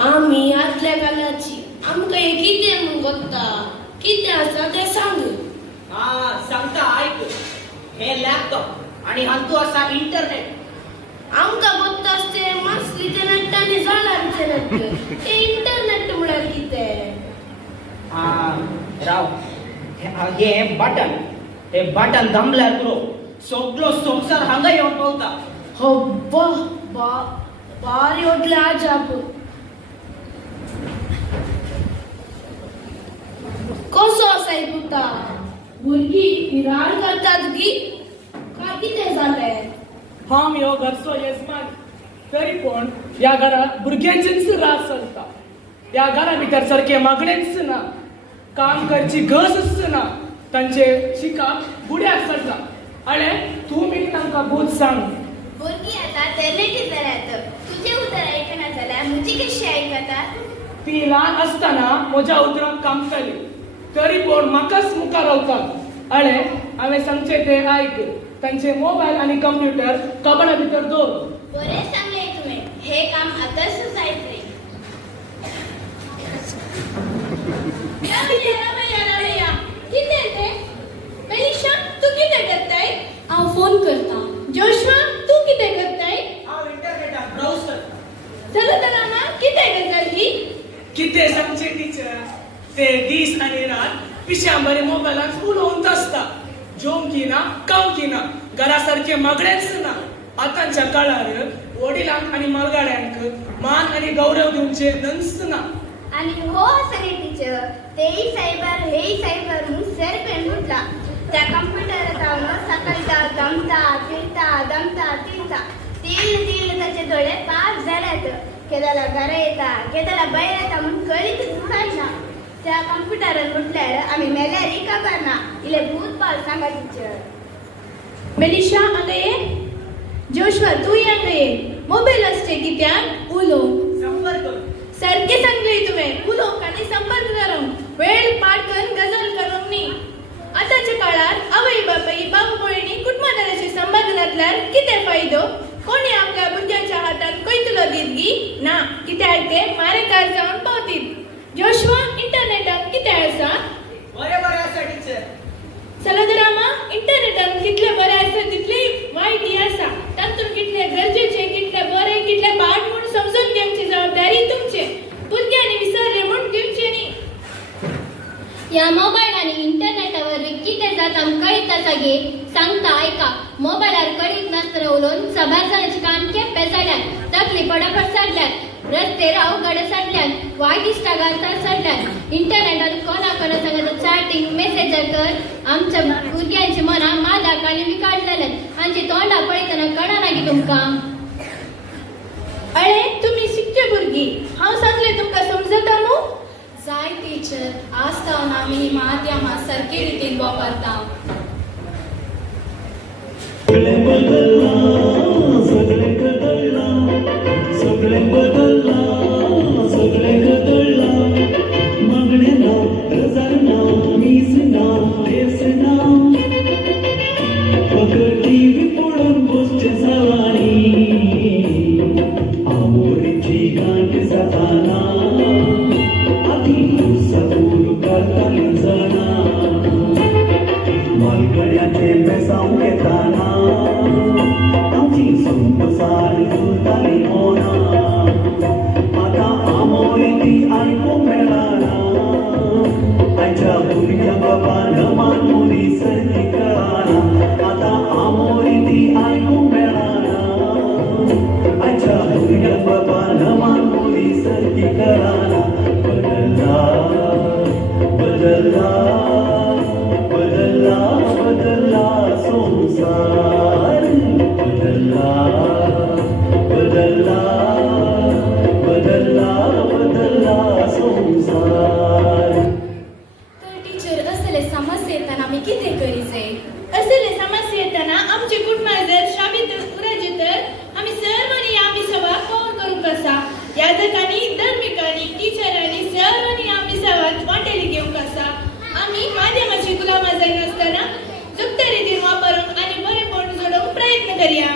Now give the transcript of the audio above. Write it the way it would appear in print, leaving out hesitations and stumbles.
आम्ही आदल्या कालाची आमका हे किती म्हणून गोत्ता किती असा ते सांग. सांगता ऐक. हे लॅपटॉप आणि हातू असा इंटरनेट आमका गोत्ता असते मसली ते नट्टाने झाला ते इंटरनेट म्हणाल किती राव हे बटन दमल्यार पुरो सगळो संसार हांगा येऊन पावता. हो बारी ओडले आजाब कसो असाय तुता भुरगी विराळ करतात की काय कितें जालें. हांव ह्यो घरचो येजमान तरी पण ह्या घरात भुरग्यांचीच रास चलता. ह्या घरा भितर सारखे मागणेच ना, काम करची गरजच ना, तांचे शिकाप बुड्याक चलता. आणि तू मी तांकां भूत सांग. भुरगीं आता तरणाटी जाल्यात. तुझे उतर आयकना जाल्यार म्हजी कशी आयकतात. ती ल्हान असताना म्हज्या उतराक कामतली तरी पण म्हाकाच मुखार रावतात. आणि हांवें सांगचे ते आयक. तांचे मोबायल आणि कंप्युटर कबडा भितर दवर. बरें सांगले तुवें. हे काम आतांच जायत रे. कितें तें मनीषा तू कितें करताय. हांव फोन करता. जोशवा तू कितें करताय. हांव इंटरनेटार ब्राउज करता. चलतरामा कितें गजाल ही. कितें सांगचे टिचर. ते दीस आनी रात पिश्यां बरे मोबायलात उलोवंत आसता. जेवंकी ना खावंकी ना, घरा सारखे मागणेच ना. आतांच्या काळार वडिलांक आणि मालगाड्यांक मान आणि गौरव दिवचे नंच ना. आणि हो सगळे टीचर तेही सायबर हेही सायबर म्हणून सर पेन म्हटला. त्या कम्प्युटरात जाऊन सकाळी दमता तिलता तिल त्याचे डोळे पाच झाल्यात. केदाला घरा येता केदाला बाहेर येता म्हणून कळीतच ना. त्या कम्प्युटरात म्हटल्यार आम्ही मेल्यारी खबर ना. इले भूत पाल सांगा टीचर. मनीषा हांगा ये. जोशवा तू हांगा ये. मोबाईल असते कित्याक उलो संपर्क सारखे सांगले तुवें. उलोवंक आनी संपर्क करूंक वेळ पाठ करून गजाल करूंक न्ही. आतांच्या काळार आवय बापाय बाबू भयणी कुटुंबाचे संबंध घातल्यार कितें फायदो. कोणी आपल्या भुरग्यांच्या हातान कोयतलो दितगी ना. कित्याक ते मारेकार जावन पावतीत. जोशवा इंटरनेटान कितें आसा. बरे आसा टीचर. सलदरामा इंटरनेटान कितले बरे आसा तितले वायटय आसा. तातूंत कितले गरजेचे कितले बरे कितले पाठ म्हूण समजून घेवची जबाबदारी तुमचे. भुरग्यांनी विसरले म्हूण घेवचे न्ही. या मोबाईल आणि इंटरनेटावर कितें जाता कळीत आसा गे. सांगता आयका. मोबायलार कळीत नासतना उलोवन सभासणाचे काम केप्पे जाल्यात. तकली पडापड चडल्यात. रस्ते अवघड चडल्यात. वायट इश्टा घालता चडल्यात. इंटरनेटार कोणा सांगता चॅटिंग मेसेज कर. आमच्या भुरग्यांची मनां मादाक आनी विकाट जाल्यात. हांची तोंडां पळयतना कळना गे तुमकां. अळे तुम्ही शिकचे भुरगी. हांव सांगले तुमकां समजता न्हू. जाय टीचर आसतावन आमी माध्यमां सारके रितीन वापरता. सगळे बदलला सगळे बदलला सगळे बदलला सगळे बदलला मागणे ना गजर ना मीच ना तेच ना फक्त टीव्ही पडून बसचे सवारी आमोरीची गाठ जाताना आधी सबूर करताली जाना मालकड्याचे बेसाव घेताना आमची संसार जुळताली होना आता आमोरी ऐकून मिळाला आयच्या भुरग्या बाबा मान मुली सर्दी कळाला आता आमोरी ऐकून मिळाला आयच्या भुरग्या बाबा मान मुली सर्दी कळाला बदलला बदलला बदलला बदलला संसार बदलला बदलला बदलला बदलला संसार तर टीचर असले समस्या येताना आम्ही किती करीचे असले समस्या येताना आमचे कुटुंब जर शाबित उराजे तर आम्ही सर्वांनी आम्ही सभा कवर करू कसा या ठिकाणी धर्मिकांनी टीचरांनी सर्वांनी आम्ही सभा वाटेली घेऊ कसा आम्ही माध्यमाची गुलामा जाईन असताना जुक्त रीतीने वापरून आणि बरे पण जोडून प्रयत्न करूया